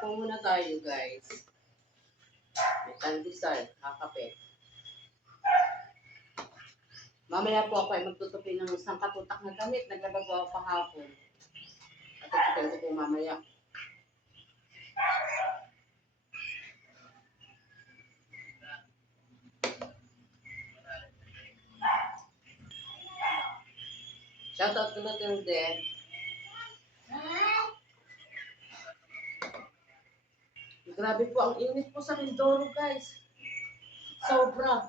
Kapo muna tayo, guys. May pandesal, kakape. Mamaya po ako ay magtutupi ng isang katutak na damit. Naglabag ako kahapon. At tutupin ko po mamaya. Shoutout to Matilde. Grabe po ang init po sa Mindoro, guys. Sobra.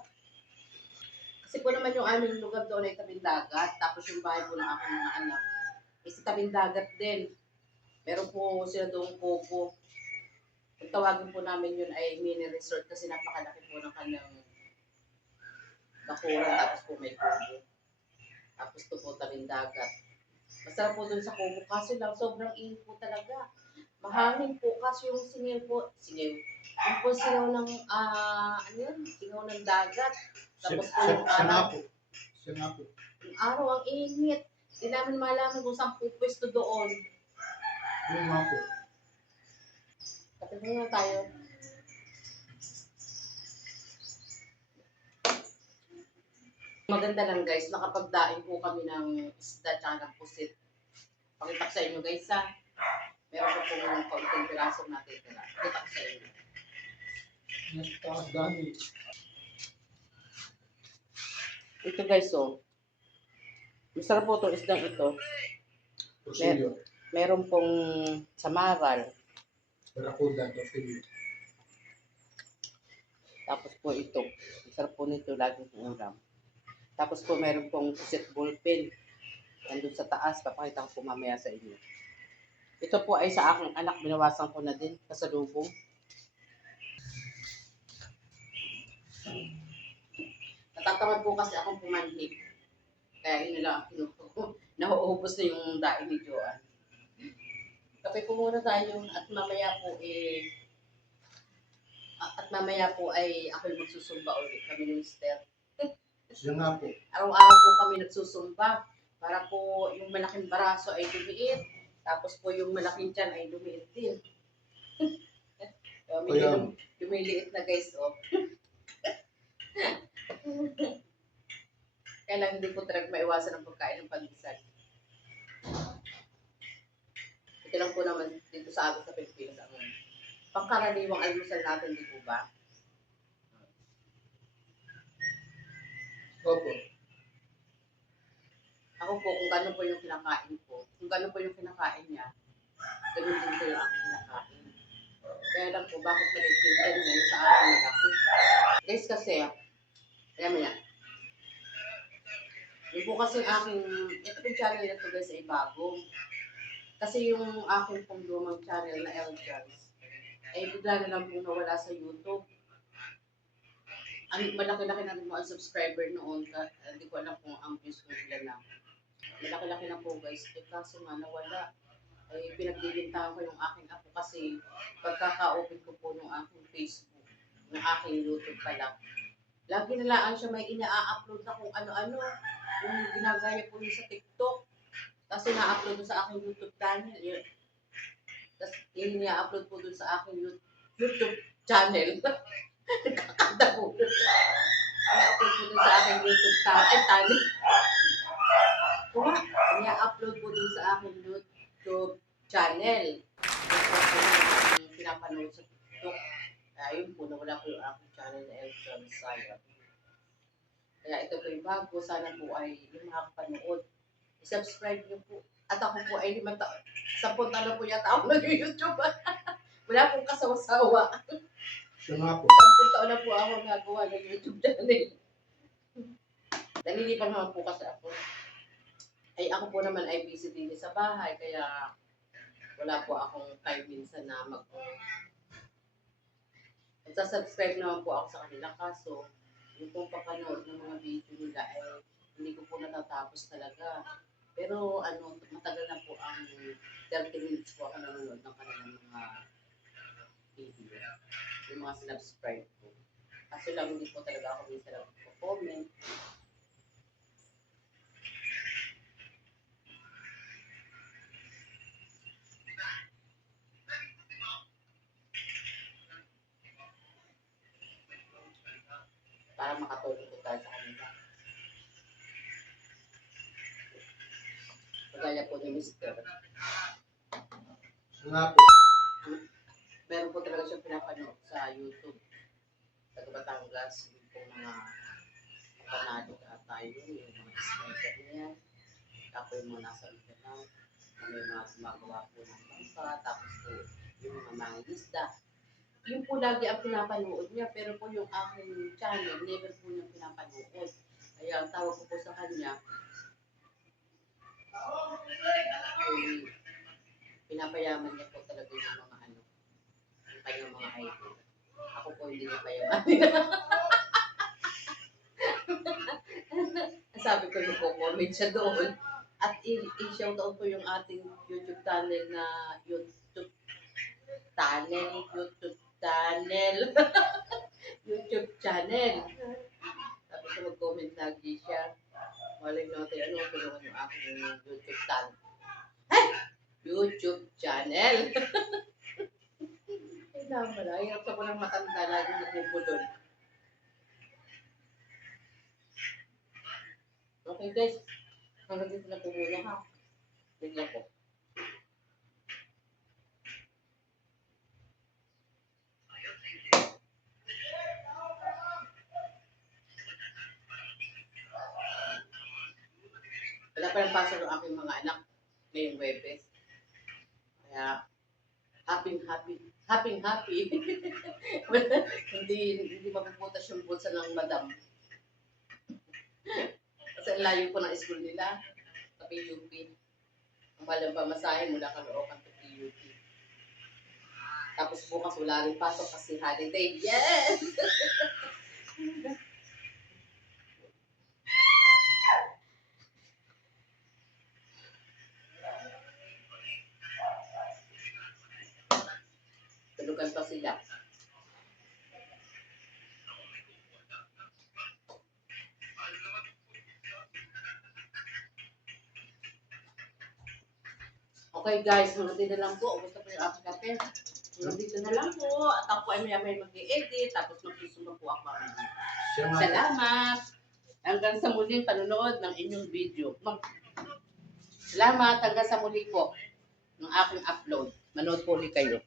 Kasi po naman yung aming lugar doon ay tabing dagat. Tapos yung bahay po ng aking mga anak is tabing dagat din. Meron po sila doong kubo. Kung tawagin po namin yun ay mini resort kasi napakalaki po ng kanyang bakuran. Tapos po may kubo. Tapos ito po tabing dagat. Masarap po dun sa kubo. Kaso lang, sobrang init po talaga. Mahangin po. Kaso yung singaw po, singaw. Yung po singaw ng, ano yun? Singaw ng dagat. Tapos po yung araw. Siya nga po. Yung araw, ang init. Hindi namin malaman kung saan pupwesto doon. Yung nga po. Kapit na tayo. Maganda lang guys, nakapagdaing po kami ng isda tsaka ng pusit. Pakita ko sa inyo guys ha. Meron po pong kaunting pirasong natitira. Pakita ko sa inyo. Nagtakas dami. Ito guys oh. Masarap po itong isdang ito. Torsilyo. Meron pong samaral. Barakuda, torsilyo. Tapos po ito. Masarap po nito lagi pong ulam. Tapos po meron pong pusit ballpen. Nandun sa taas. Papakita ko po mamaya sa inyo. Ito po ay sa aking anak. Binawasan ko na din. Kasalubong. Natatamad po kasi akong pumanhig. Kaya yun lang ang kinuha ko. Nauubos na yung daing ni Joanne. Kape po muna tayo at mamaya po ay ako'y magsusumba ulit kami ng mister. Siya nga po. Araw-araw po kami nagsusumba para po yung malaking baraso ay lumiit. Tapos po yung malaking tiyan ay lumiit din. Lumiliit na guys, oh. Kaya lang hindi po talaga maiwasan ang pagkain ng pandesal. Ito lang po naman dito sa atin sa Pilipinas ang pangkaraniwang almusal natin, di po ba? Opo. Ako po, kung gano'n po yung kinakain ko, kung gano'n po yung kinakain niya, gano'n din po yung aking kinakain. Kaya lang po, bakit nag-itindan niya sa akin malaki? Guys, kasi, alam mo yan, yung po kasi aking, ito po channel na ito guys ay bago. Kasi yung aking pong lumang channel na Elgans, ay bigla na lang pong nawala sa YouTube. Ang malaki-laki na rin mo ang subscriber noon, hindi ko alam kung ang views ko ilan lang. Malaki-laki na po guys, kaso nga nawala. Ay pinagbibintahan ko yung aking apo kasi pagkaka-open ko po ng aking Facebook, ng aking YouTube pala. Lagi na lang siya may ina-upload na kung ano-ano. Yung ginagaya po niya sa TikTok. Kasi na-upload doon sa aking YouTube channel. Tapos yung ina-upload po doon sa aking YouTube channel. Nakakanta po. Na-upload po doon sa aking YouTube channel. Ina-upload po doon sa aking YouTube channel. Yung pinapanood sa TikTok. Ayun po, nawala po yung aking channel na Elton Sayap. Kaya ito po yung bago. Sana po ay yung makakapanood. I-subscribe niyo po. At ako po ay 10 taon na po yata ako nag-YouTube. Wala pong kasawa-sawa. Siya nga po. 10 taon na po ako nagawa ng YouTube channel. Nalilipan naman po kasi ako. Ay ako po naman ay busy din sa bahay. Kaya wala po akong time minsan na Nagsasubscribe naman po ako sa kanila. Kaso yung pong papanood ng mga video nila ay hindi ko po natatapos talaga. Pero matagal na po ang 30 minutes po ako nanonood ng kanilang mga video. Yung mga sinubscribe ko. Kaso lang hindi po talaga ako minsan nagpo-comment. ni Mr. Siya nga po. Meron po talaga siyang pinapanood sa YouTube. Taga Batangas, yung po mga panalo tayo, yung mga sniper niya. Tapos yung mga nasa Mindanao, na may mga gumagawa po ng bangka, tapos po yung mga mangingisda. Yun po lagi ang pinapanood niya, pero po yung aking channel, never po niya pinapanood. Kaya ang tawag ko po sa kanya, ay pinapayaman niya po talaga yung mga ano, yung kanyang mga idol. Ako po hindi niya payaman. Sabi ko yung comment siya doon. At i-shout out ko yung ating YouTube channel na YouTube channel. Sabi ko mag-comment lagi siya. Malay natin ano, tulungan yung aking YouTube channel. Ay! YouTube channel. Ay, naman na. Hirap sa ko ng matanda lagi nagbubulol. Okay guys, hanggang dito na po muna ha. Bigla po. Wala pa ng pasok ng aking mga anak ngayong Webes. Kaya, happy. hindi mapuputas yung bulsa ng madam. Kasi ang layo po ng school nila sa PUP. Ang balang pamasahe mula Caloocan to PUP. Tapos bukas wala rin pasok kasi holiday. Yes! Tulugan pa sila. Okay guys, hanggang dito na lang po. Gusto po yung aking kape. Hanggang dito na lang po. At ako ay may mag-i-edit. Tapos magsusunod po ako. Siya nga po. Salamat! Hanggang sa muling panonood ng inyong video. Salamat hanggang sa muli po ng aking upload. Manood po ulit kayo.